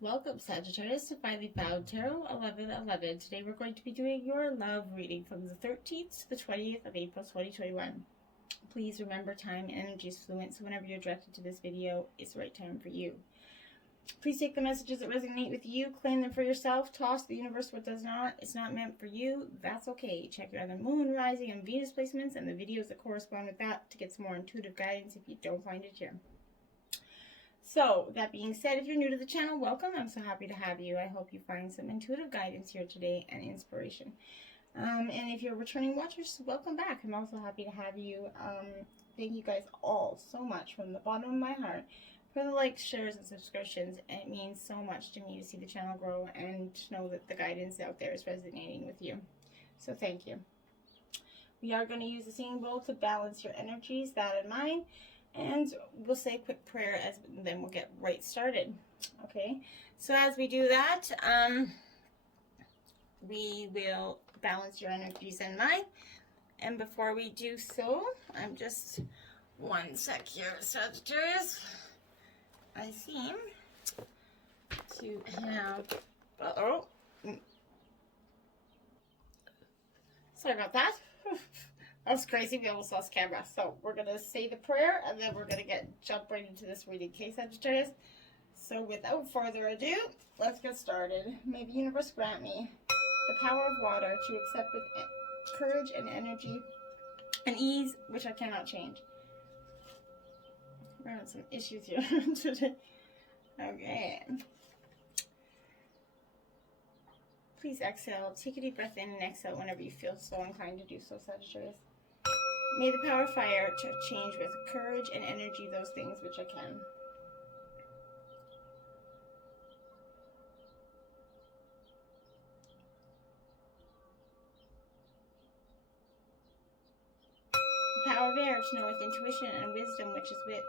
Welcome, Sagittarius, to Finally Found Tarot 1111. Today we're going to be doing your love reading from the 13th to the 20th of April 2021. Please remember, time and energy is fluent, so whenever you're directed to this video, it's the right time for you. Please take the messages that resonate with you, claim them for yourself, toss the universe what does not. It's not meant for you. That's okay. Check your other moon, rising, and Venus placements and the videos that correspond with that to get some more intuitive guidance if you don't find it here. So, that being said, if you're new to the channel, welcome. I'm so happy to have you. I hope you find some intuitive guidance here today and inspiration. And if you're returning watchers, welcome back. I'm also happy to have you. Thank you guys all so much from the bottom of my heart for the likes, shares, and subscriptions. It means so much to me to see the channel grow and to know that the guidance out there is resonating with you. So thank you. We are going to use the singing bowl to balance your energies, that and mine. And we'll say a quick prayer then we'll get right started. Okay, so as we do that, we will balance your energies and mine. And before we do so, I'm just one sec here, Sagittarius. I seem to have, sorry about that. That was crazy. We almost lost camera. So we're going to say the prayer and then we're going to jump right into this reading. Okay, Sagittarius? So without further ado, let's get started. May the universe grant me the power of water to accept with courage and energy and ease, which I cannot change. We're having some issues here today. Okay. Please exhale. Take a deep breath in and exhale whenever you feel so inclined to do so, Sagittarius. May the power of fire to change with courage and energy those things which I can. The power of air to know with intuition and wisdom which is which.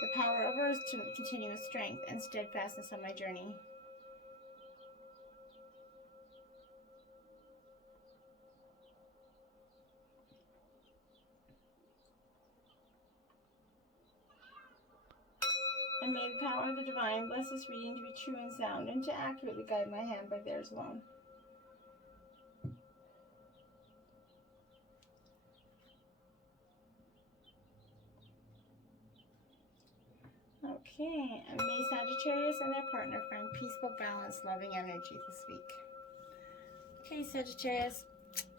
The power of earth to continue with strength and steadfastness on my journey. And may the power of the divine bless this reading to be true and sound and to accurately guide my hand by theirs alone. Okay, and may Sagittarius and their partner find peaceful, balanced, loving energy this week. Okay, Sagittarius,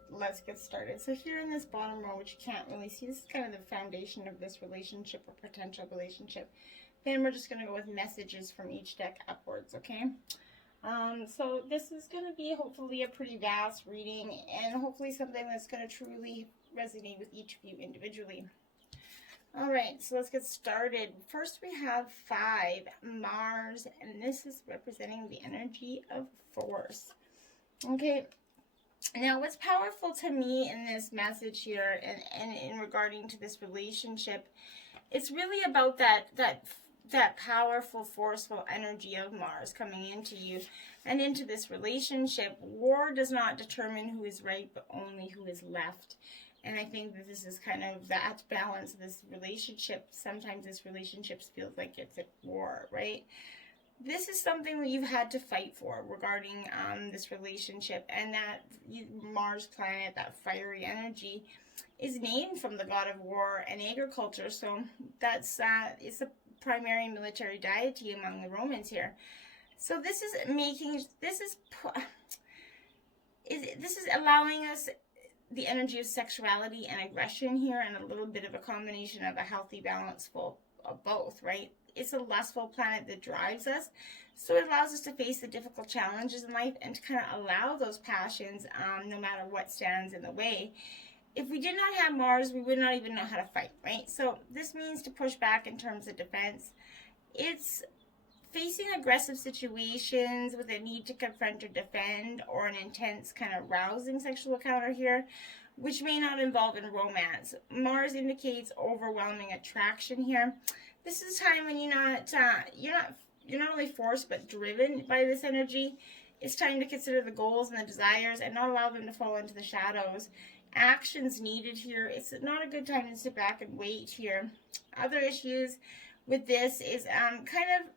let's get started. So here in this bottom row, which you can't really see, this is kind of the foundation of this relationship or potential relationship. Then we're just going to go with messages from each deck upwards, okay? So this is going to be hopefully a pretty vast reading and hopefully something that's going to truly resonate with each of you individually. All right, so let's get started. First we have 5, Mars, and this is representing the energy of force. Okay, now what's powerful to me in this message here and in regarding to this relationship, it's really about that powerful, forceful energy of Mars coming into you and into this relationship. War does not determine who is right, but only who is left. And I think that this is kind of that balance of this relationship. Sometimes this relationship feels like it's at war, right? This is something that you've had to fight for regarding this relationship. And that Mars planet, that fiery energy, is named from the god of war and agriculture. So that's it's the primary military deity among the Romans here. So this is allowing us the energy of sexuality and aggression here, and a little bit of a combination of a healthy balance of both, right? It's a lustful planet that drives us, so it allows us to face the difficult challenges in life and to kind of allow those passions, no matter what stands in the way. If we did not have Mars, we would not even know how to fight, right? So this means to push back in terms of defense. It's facing aggressive situations with a need to confront or defend, or an intense kind of rousing sexual encounter here, which may not involve in romance. Mars indicates overwhelming attraction here. This is a time when you're not only forced but driven by this energy. It's time to consider the goals and the desires and not allow them to fall into the shadows. Actions needed here. It's not a good time to sit back and wait here. Other issues with this is kind of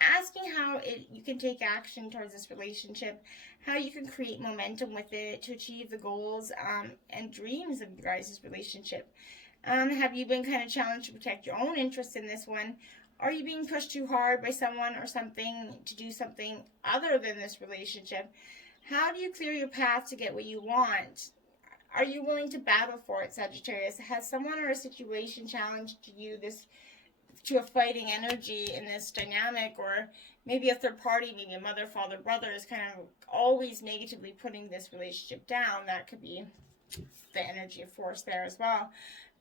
asking how you can take action towards this relationship, how you can create momentum with it to achieve the goals and dreams of your guys' relationship. Have you been kind of challenged to protect your own interests in this one? Are you being pushed too hard by someone or something to do something other than this relationship? How do you clear your path to get what you want? Are you willing to battle for it, Sagittarius? Has someone or a situation challenged you to a fighting energy in this dynamic? Or maybe a third party, maybe a mother, father, brother is kind of always negatively putting this relationship down. That could be the energy of force there as well.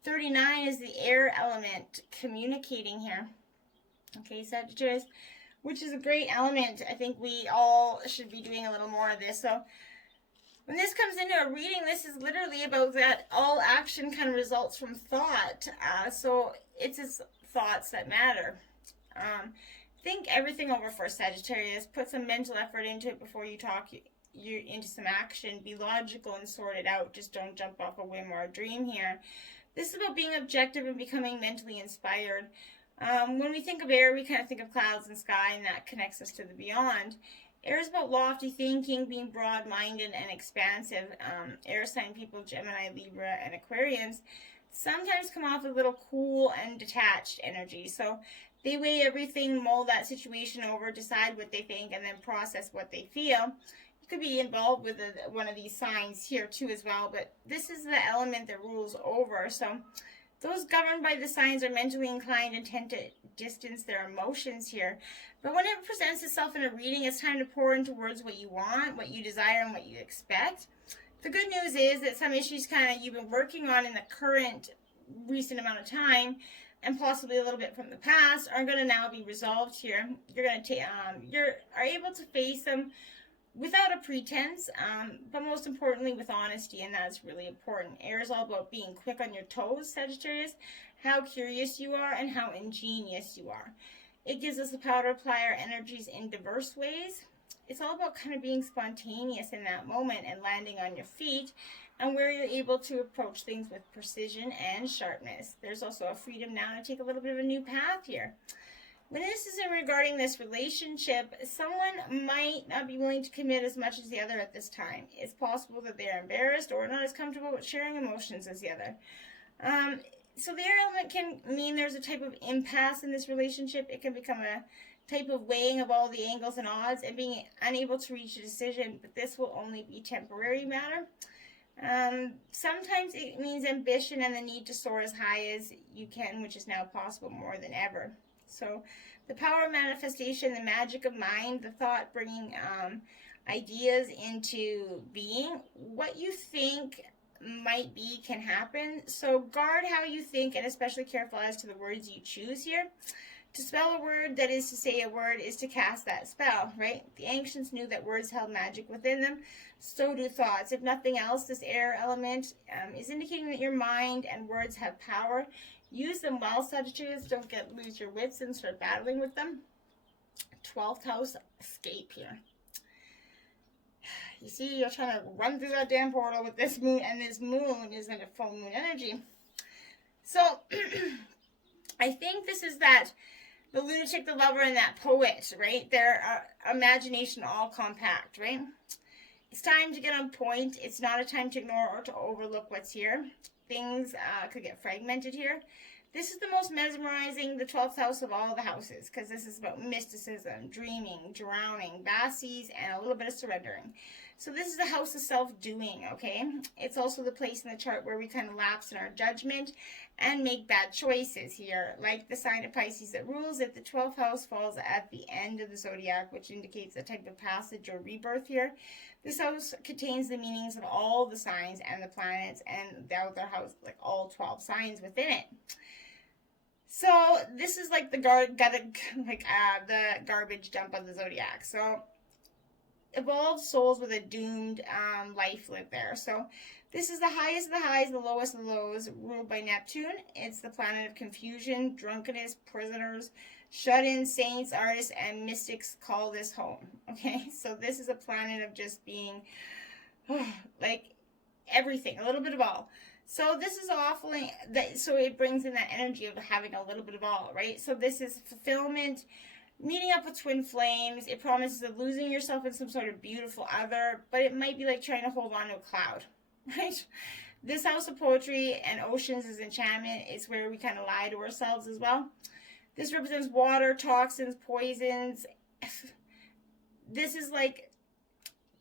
39 is the air element communicating here. Okay, Sagittarius, which is a great element. I think we all should be doing a little more of this. So when this comes into a reading, this is literally about that all action kind of results from thought. So it's his thoughts that matter. Think everything over for Sagittarius. Put some mental effort into it before you talk you into some action. Be logical and sort it out. Just don't jump off a whim or a dream here. This is about being objective and becoming mentally inspired. When we think of air, we kind of think of clouds and sky, and that connects us to the beyond. Air is about lofty thinking, being broad-minded and expansive. Air sign people, Gemini, Libra, and Aquarians, sometimes come off a little cool and detached energy. So they weigh everything, mull that situation over, decide what they think, and then process what they feel. You could be involved with one of these signs here too as well, but this is the element that rules over. So those governed by the signs are mentally inclined and tend to distance their emotions here. But when it presents itself in a reading, it's time to pour into words what you want, what you desire, and what you expect. The good news is that some issues kind of you've been working on in the current recent amount of time, and possibly a little bit from the past, are going to now be resolved here. You're going to are able to face them without a pretense, but most importantly with honesty, and that's really important. Air is all about being quick on your toes, Sagittarius, how curious you are and how ingenious you are. It gives us the power to apply our energies in diverse ways. It's all about kind of being spontaneous in that moment and landing on your feet, and where you're able to approach things with precision and sharpness. There's also a freedom now to take a little bit of a new path here. When this is regarding this relationship, someone might not be willing to commit as much as the other at this time. It's possible that they're embarrassed or not as comfortable with sharing emotions as the other. So the air element can mean there's a type of impasse in this relationship. It can become a type of weighing of all the angles and odds and being unable to reach a decision, but this will only be temporary matter. Sometimes it means ambition and the need to soar as high as you can, which is now possible more than ever. So the power of manifestation, the magic of mind, the thought bringing ideas into being. What you think might be can happen. So guard how you think, and especially careful as to the words you choose here. To spell a word, that is to say a word, is to cast that spell, right? The ancients knew that words held magic within them. So do thoughts. If nothing else, this air element is indicating that your mind and words have power. Use them well, Sagittarius. Don't lose your wits and start battling with them. 12th house, escape here. You see, you're trying to run through that damn portal with this moon, and this moon is in a full moon energy. So, I think this is that the lunatic, the lover, and that poet, right? Their imagination all compact, right? It's time to get on point. It's not a time to ignore or to overlook what's here. Things could get fragmented here. This is the most mesmerizing, the 12th house of all the houses, because this is about mysticism, dreaming, drowning, vast seas, and a little bit of surrendering. So this is the house of self-doing, okay? It's also the place in the chart where we kind of lapse in our judgment and make bad choices here. Like the sign of Pisces that rules it, the 12th house falls at the end of the zodiac, which indicates a type of passage or rebirth here. This house contains the meanings of all the signs and the planets, and the other house, like all 12 signs within it. So this is like the garbage dump of the zodiac. So evolved souls with a doomed life live there. So this is the highest of the highs, the lowest of the lows, ruled by Neptune. It's the planet of confusion, drunkenness, prisoners, Shut-in saints, artists, and mystics call this home. Okay, so this is a planet of just being like everything, a little bit of all. So this is awfully that. So it brings in that energy of having a little bit of all, right? So this is fulfillment, meeting up with twin flames. It promises of losing yourself in some sort of beautiful other, but it might be like trying to hold on to a cloud, right? This house of poetry and oceans is enchantment. It's where we kind of lie to ourselves as well. This represents water, toxins, poisons. This is like,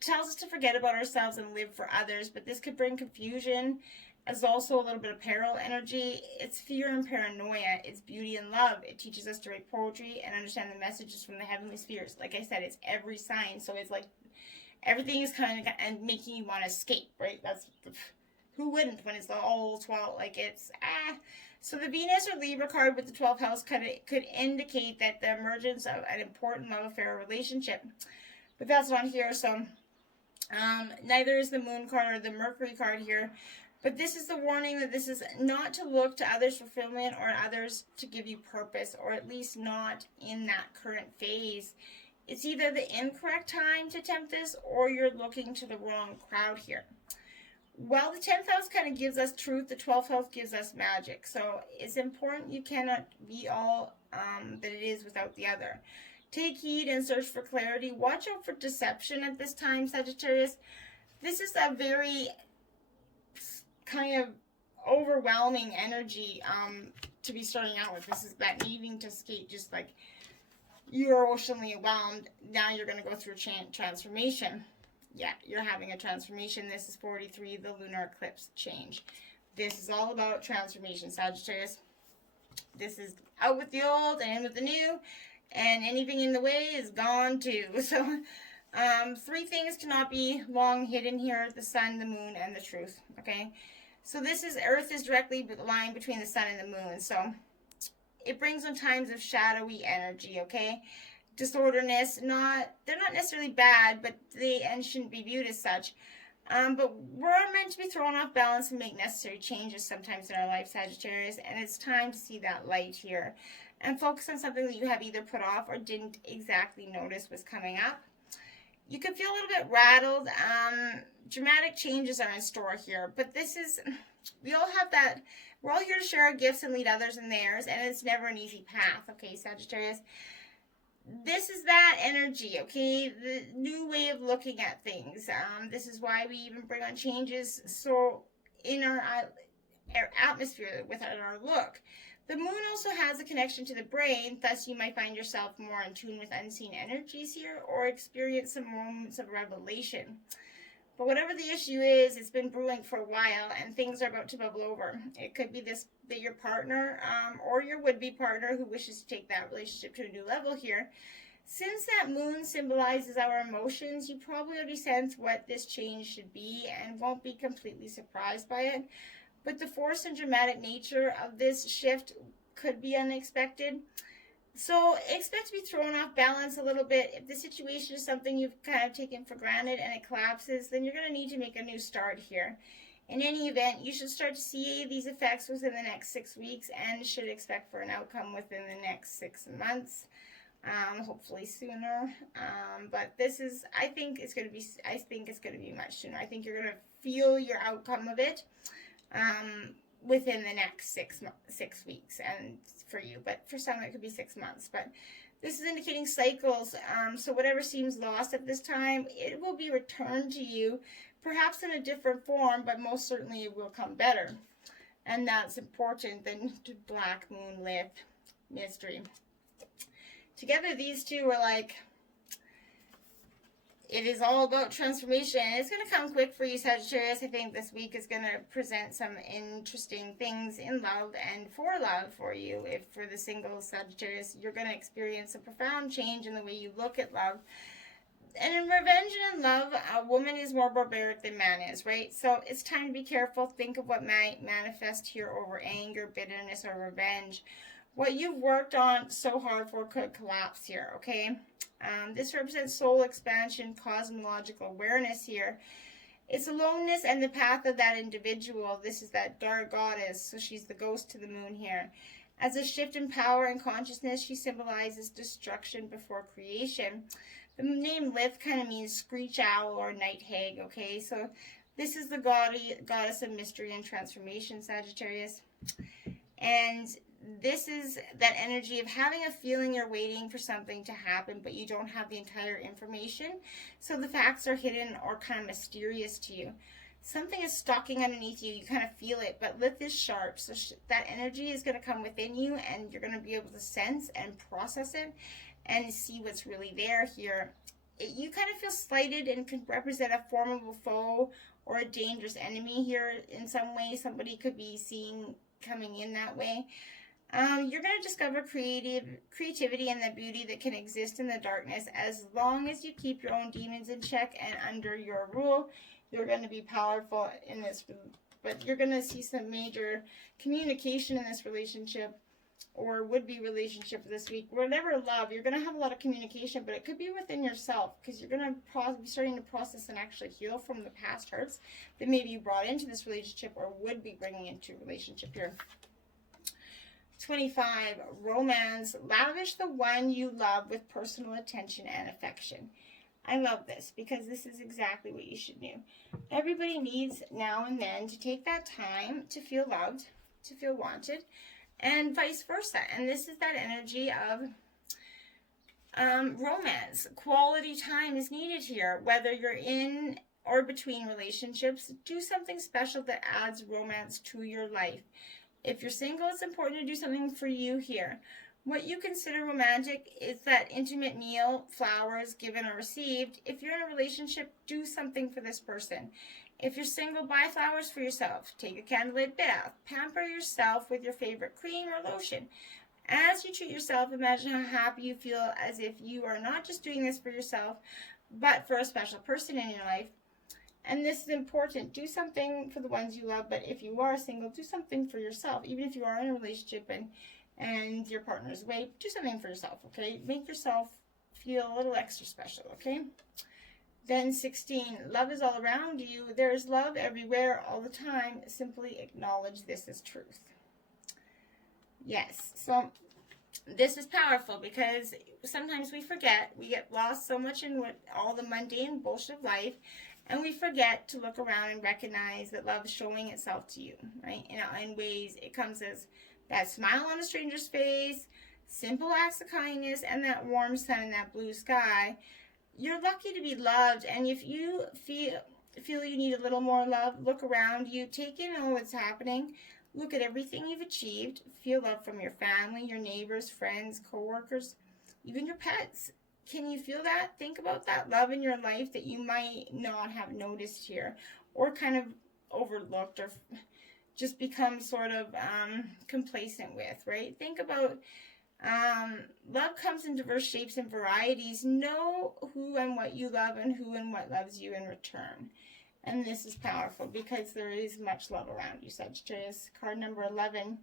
tells us to forget about ourselves and live for others, but this could bring confusion. As also a little bit of peril energy. It's fear and paranoia. It's beauty and love. It teaches us to write poetry and understand the messages from the heavenly spheres. Like I said, it's every sign. So it's like everything is kind of and making you want to escape, right? That's who wouldn't when it's all 12. Like it's So the Venus or Libra card with the 12th house could indicate that the emergence of an important love affair or relationship, but that's not here. So neither is the Moon card or the Mercury card here. But this is the warning that this is not to look to others' fulfillment or others to give you purpose, or at least not in that current phase. It's either the incorrect time to attempt this, or you're looking to the wrong crowd here. While the 10th house kind of gives us truth, the 12th house gives us magic. So it's important you cannot be all that it is without the other. Take heed and search for clarity. Watch out for deception at this time, Sagittarius. This is a very kind of overwhelming energy to be starting out with. This is that needing to escape, just like you're oceanly overwhelmed. Now you're going to go through a transformation. Yeah, you're having a transformation. This is 43, the lunar eclipse change. This is all about transformation, Sagittarius. This is out with the old and in with the new, and anything in the way is gone too. So three things cannot be long hidden here: the sun, the moon, and the truth. Okay, so this is Earth is directly lying between the sun and the moon. So it brings on times of shadowy energy. Okay, disorderness. They're not necessarily bad, but they shouldn't be viewed as such. But we're meant to be thrown off balance and make necessary changes sometimes in our life, Sagittarius, and it's time to see that light here and focus on something that you have either put off or didn't exactly notice was coming up. You could feel a little bit rattled. Dramatic changes are in store here, but we all have that. We're all here to share our gifts and lead others in theirs, and it's never an easy path, okay, Sagittarius? This is that energy, okay? The new way of looking at things. This is why we even bring on changes so in our atmosphere with our look. The moon also has a connection to the brain, thus you might find yourself more in tune with unseen energies here or experience some moments of revelation. But whatever the issue is, it's been brewing for a while and things are about to bubble over. It could be that your partner or your would-be partner who wishes to take that relationship to a new level here. Since that moon symbolizes our emotions, you probably already sense what this change should be and won't be completely surprised by it. But the force and dramatic nature of this shift could be unexpected. So expect to be thrown off balance a little bit. If the situation is something you've kind of taken for granted and it collapses, then you're going to need to make a new start here. In any event, you should start to see these effects within the next 6 weeks and should expect for an outcome within the next 6 months, hopefully sooner. But I think it's going to be much sooner. I think you're going to feel your outcome of it within the next 6 weeks, and for you, but for some it could be 6 months. But this is indicating cycles, so whatever seems lost at this time, it will be returned to you, perhaps in a different form, but most certainly it will come better, and that's important than Black Moon Lith mystery. Together these two are like, it is all about transformation. It's going to come quick for you, Sagittarius. I think this week is going to present some interesting things in love and for love for you. If for the single Sagittarius, you're going to experience a profound change in the way you look at love. And in revenge and in love, a woman is more barbaric than man is, right? So it's time to be careful. Think of what might manifest here over anger, bitterness, or revenge. What you've worked on so hard for could collapse here, okay? This represents soul expansion, cosmological awareness here. It's aloneness and the path of that individual. This is that dark goddess, so she's the ghost to the moon here. As a shift in power and consciousness, she symbolizes destruction before creation. The name Lith kind of means screech owl or night hag, okay? So this is the goddess of mystery and transformation, Sagittarius. And this is that energy of having a feeling you're waiting for something to happen, but you don't have the entire information. So the facts are hidden or kind of mysterious to you. Something is stalking underneath you. You kind of feel it, but Lith is sharp. So that energy is going to come within you, and you're going to be able to sense and process it and see what's really there here. You kind of feel slighted and can represent a formidable foe or a dangerous enemy here in some way. Somebody could be seeing coming in that way. You're going to discover creativity and the beauty that can exist in the darkness as long as you keep your own demons in check and under your rule. You're going to be powerful in this, but you're going to see some major communication in this relationship or would-be relationship this week. Whatever love, you're going to have a lot of communication, but it could be within yourself because you're going to be starting to process and actually heal from the past hurts that maybe you brought into this relationship or would be bringing into a relationship here. 25, romance. Lavish the one you love with personal attention and affection. I love this because this is exactly what you should do. Everybody needs now and then to take that time to feel loved, to feel wanted, and vice versa. And this is that energy of romance. Quality time is needed here. Whether you're in or between relationships, do something special that adds romance to your life. If you're single, it's important to do something for you here. What you consider romantic is that intimate meal, flowers given or received. If you're in a relationship, do something for this person. If you're single, buy flowers for yourself. Take a candlelit bath. Pamper yourself with your favorite cream or lotion. As you treat yourself, imagine how happy you feel as if you are not just doing this for yourself, but for a special person in your life. And this is important. Do something for the ones you love, but if you are single, do something for yourself. Even if you are in a relationship and your partner's away, do something for yourself, okay? Make yourself feel a little extra special, okay? Then 16, love is all around you. There is love everywhere all the time. Simply acknowledge this as truth. Yes, so this is powerful because sometimes we forget. We get lost so much in all the mundane bullshit of life, and we forget to look around and recognize that love is showing itself to you, right? In ways it comes as that smile on a stranger's face, simple acts of kindness, and that warm sun and that blue sky. You're lucky to be loved, and if you feel you need a little more love, look around you, take in all that's happening, look at everything you've achieved, feel love from your family, your neighbors, friends, co-workers, even your pets. Can you feel that? Think about that love in your life that you might not have noticed here, or kind of overlooked, or just become sort of complacent with, right? Think about love comes in diverse shapes and varieties. Know who and what you love and who and what loves you in return. And this is powerful because there is much love around you, Sagittarius. Card number 11.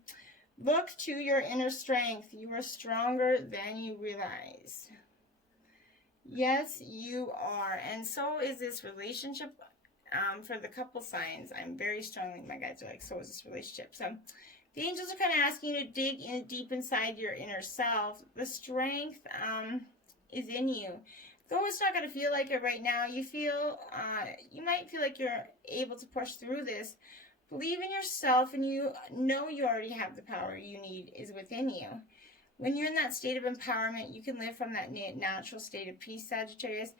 Look to your inner strength. You are stronger than you realize. Yes, you are. And so is this relationship. For the couple signs, I'm very strongly, my guys are like, so is this relationship. So the angels are kind of asking you to dig in deep inside your inner self. The strength is in you. Though it's not going to feel like it right now, you might feel like you're able to push through this. Believe in yourself, and you know you already have the power you need is within you. When you're in that state of empowerment, you can live from that natural state of peace, Sagittarius.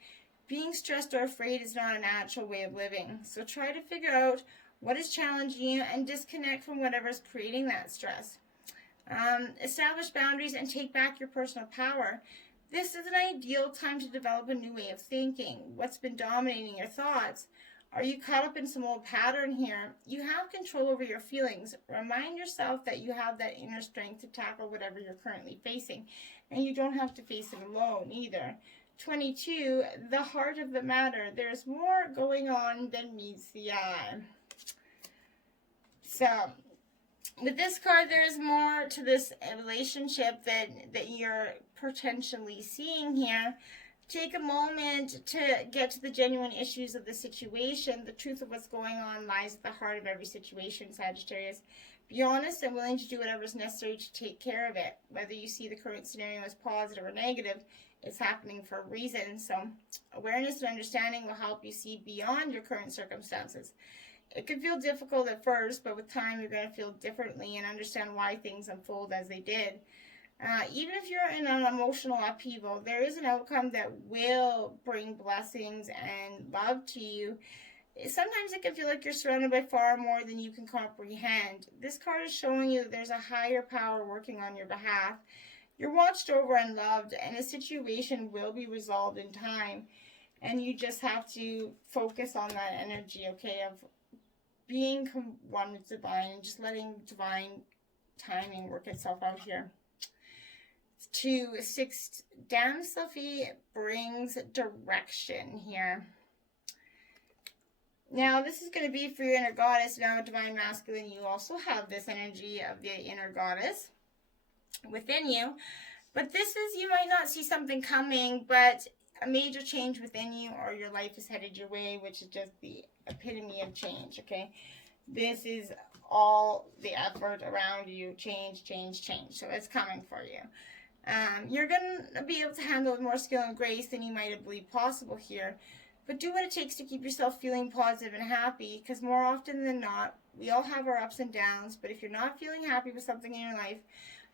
Being stressed or afraid is not a natural way of living. So try to figure out what is challenging you and disconnect from whatever's creating that stress. Establish boundaries and take back your personal power. This is an ideal time to develop a new way of thinking. What's been dominating your thoughts? Are you caught up in some old pattern here? You have control over your feelings. Remind yourself that you have that inner strength to tackle whatever you're currently facing. And you don't have to face it alone either. 22, the heart of the matter. There's more going on than meets the eye. So, with this card, there's more to this relationship that you're potentially seeing here. Take a moment to get to the genuine issues of the situation. The truth of what's going on lies at the heart of every situation, Sagittarius. Be honest and willing to do whatever is necessary to take care of it. Whether you see the current scenario as positive or negative, it's happening for a reason. So awareness and understanding will help you see beyond your current circumstances. It could feel difficult at first, but with time you're going to feel differently and understand why things unfold as they did. Even if you're in an emotional upheaval, there is an outcome that will bring blessings and love to you. Sometimes it can feel like you're surrounded by far more than you can comprehend. This card is showing you that there's a higher power working on your behalf. You're watched over and loved, and a situation will be resolved in time. And you just have to focus on that energy, okay, of being one with divine and just letting divine timing work itself out here. 2, 6, Dame Sophie brings direction here. Now, this is going to be for your inner goddess. Now, divine masculine, you also have this energy of the inner goddess within you. But this is, you might not see something coming, but a major change within you, or your life is headed your way, which is just the epitome of change, okay? This is all the effort around you. Change, change, change. So it's coming for you. You're going to be able to handle with more skill and grace than you might have believed possible here. But do what it takes to keep yourself feeling positive and happy, because more often than not, we all have our ups and downs. But if you're not feeling happy with something in your life,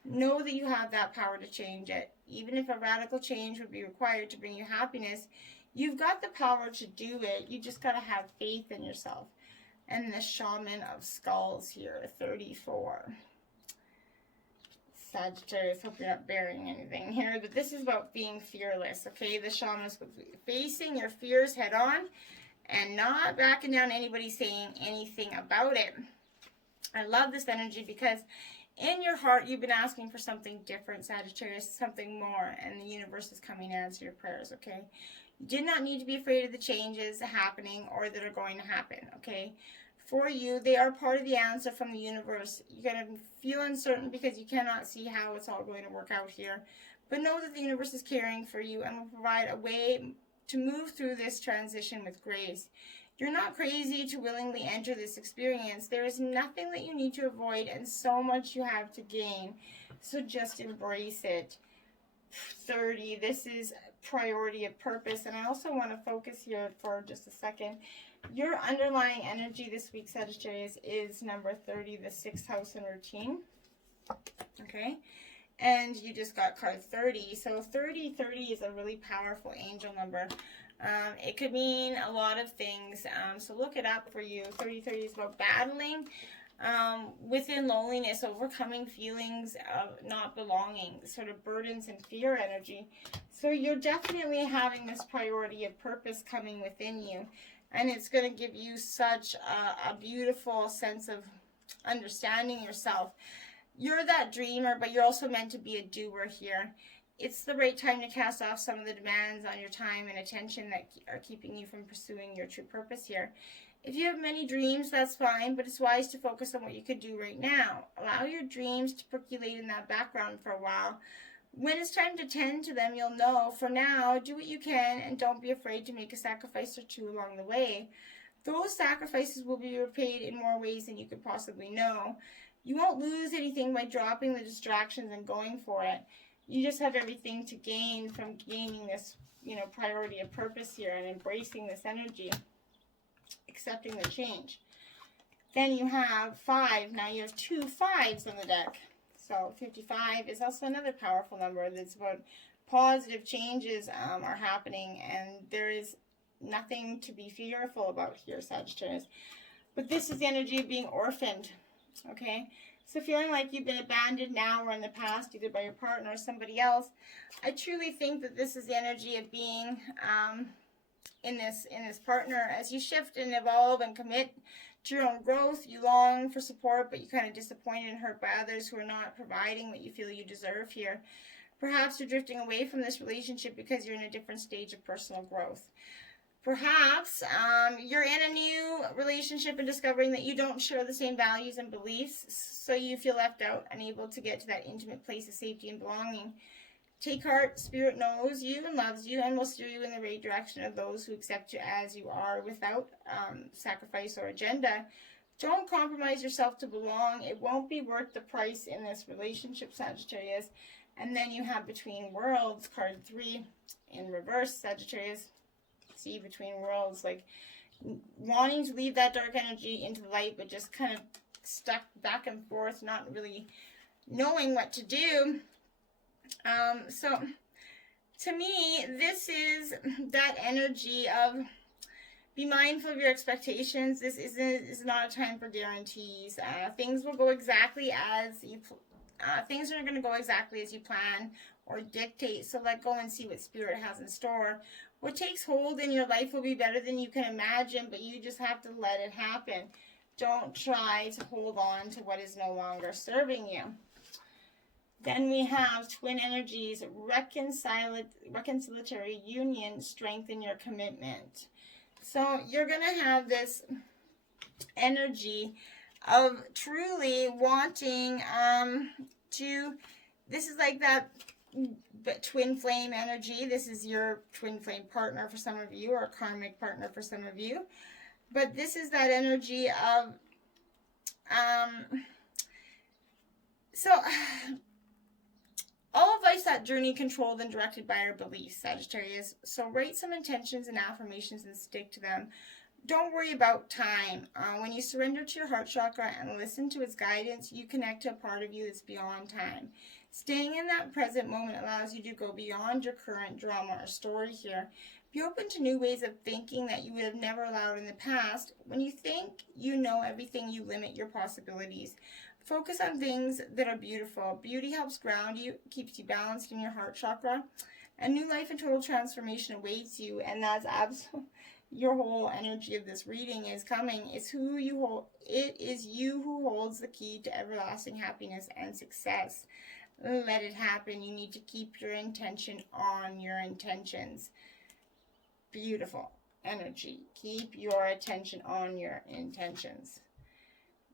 know that you have that power to change it. Even if a radical change would be required to bring you happiness, you've got the power to do it. You just got to have faith in yourself. And the Shaman of Skulls here, 34. Sagittarius, hope you're not burying anything here, but this is about being fearless, okay? The Shaman is facing your fears head on and not backing down anybody saying anything about it. I love this energy because in your heart, you've been asking for something different, Sagittarius, something more, and the universe is coming to answer your prayers, okay? You did not need to be afraid of the changes happening or that are going to happen, okay? For you, they are part of the answer from the universe. You're going to feel uncertain because you cannot see how it's all going to work out here. But know that the universe is caring for you and will provide a way to move through this transition with grace. You're not crazy to willingly enter this experience. There is nothing that you need to avoid and so much you have to gain. So just embrace it. 30, this is priority of purpose. And I also want to focus here for just a second. Your underlying energy this week, Sagittarius, is number 30, the 6th house in routine. Okay? And you just got card 30. So 30 is a really powerful angel number. It could mean a lot of things. So look it up for you. 30 is about battling within loneliness, overcoming feelings of not belonging, sort of burdens and fear energy. So you're definitely having this priority of purpose coming within you. And it's going to give you such a beautiful sense of understanding yourself. You're that dreamer, but you're also meant to be a doer here. It's the right time to cast off some of the demands on your time and attention that are keeping you from pursuing your true purpose here. If you have many dreams, that's fine, but it's wise to focus on what you could do right now. Allow your dreams to percolate in that background for a while. When it's time to tend to them, you'll know. For now, do what you can and don't be afraid to make a sacrifice or two along the way. Those sacrifices will be repaid in more ways than you could possibly know. You won't lose anything by dropping the distractions and going for it. You just have everything to gain from gaining this, priority of purpose here and embracing this energy, accepting the change. Then you have 5. Now you have 2 5s on the deck. So 55 is also another powerful number that's about positive changes are happening, and there is nothing to be fearful about here, Sagittarius. But this is the energy of being orphaned, okay? So feeling like you've been abandoned now or in the past, either by your partner or somebody else. I truly think that this is the energy of being in this partner. As you shift and evolve and commit to your own growth, you long for support, but you're kind of disappointed and hurt by others who are not providing what you feel you deserve here. Perhaps you're drifting away from this relationship because you're in a different stage of personal growth. Perhaps you're in a new relationship and discovering that you don't share the same values and beliefs, so you feel left out, unable to get to that intimate place of safety and belonging. Take heart, Spirit knows you and loves you and will steer you in the right direction of those who accept you as you are without sacrifice or agenda. Don't compromise yourself to belong. It won't be worth the price in this relationship, Sagittarius. And then you have Between Worlds, card 3 in reverse, Sagittarius. See, Between Worlds, like wanting to leave that dark energy into the light, but just kind of stuck back and forth, not really knowing what to do. So to me, this is that energy of be mindful of your expectations. This is not a time for guarantees. Things will go exactly as you things are going to go exactly as you plan or dictate. So let go and see what Spirit has in store. What takes hold in your life will be better than you can imagine, but you just have to let it happen. Don't try to hold on to what is no longer serving you. Then we have twin energies, reconciliatory union, strengthen your commitment. So you're going to have this energy of truly wanting to, this is like that twin flame energy. This is your twin flame partner for some of you, or karmic partner for some of you. But this is that energy of, all of life's that journey controlled and directed by our beliefs, Sagittarius. So write some intentions and affirmations and stick to them. Don't worry about time. When you surrender to your heart chakra and listen to its guidance, you connect to a part of you that's beyond time. Staying in that present moment allows you to go beyond your current drama or story here. Be open to new ways of thinking that you would have never allowed in the past. When you think you know everything, you limit your possibilities. Focus on things that are beautiful. Beauty helps ground you, keeps you balanced in your heart chakra. A new life and total transformation awaits you, and that's absolutely your whole energy of this reading is coming. It's who you hold. It is you who holds the key to everlasting happiness and success. Let it happen. You need to keep your intention on your intentions. Beautiful energy. Keep your attention on your intentions.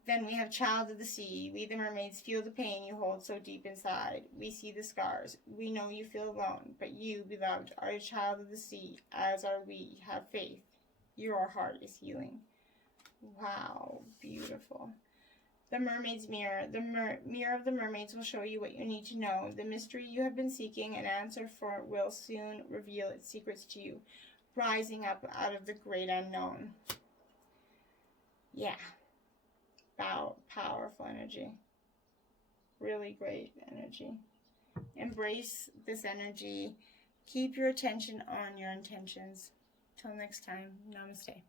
Then we have Child of the Sea. We, the mermaids, feel the pain you hold so deep inside. We see the scars. We know you feel alone, but you, beloved, are a child of the sea, as are we. Have faith. Your heart is healing. Wow, beautiful. The Mermaid's Mirror. The mirror of the mermaids will show you what you need to know. The mystery you have been seeking an answer for will soon reveal its secrets to you, rising up out of the great unknown. Yeah. Powerful energy. Really great energy. Embrace this energy. Keep your attention on your intentions. Till next time, namaste.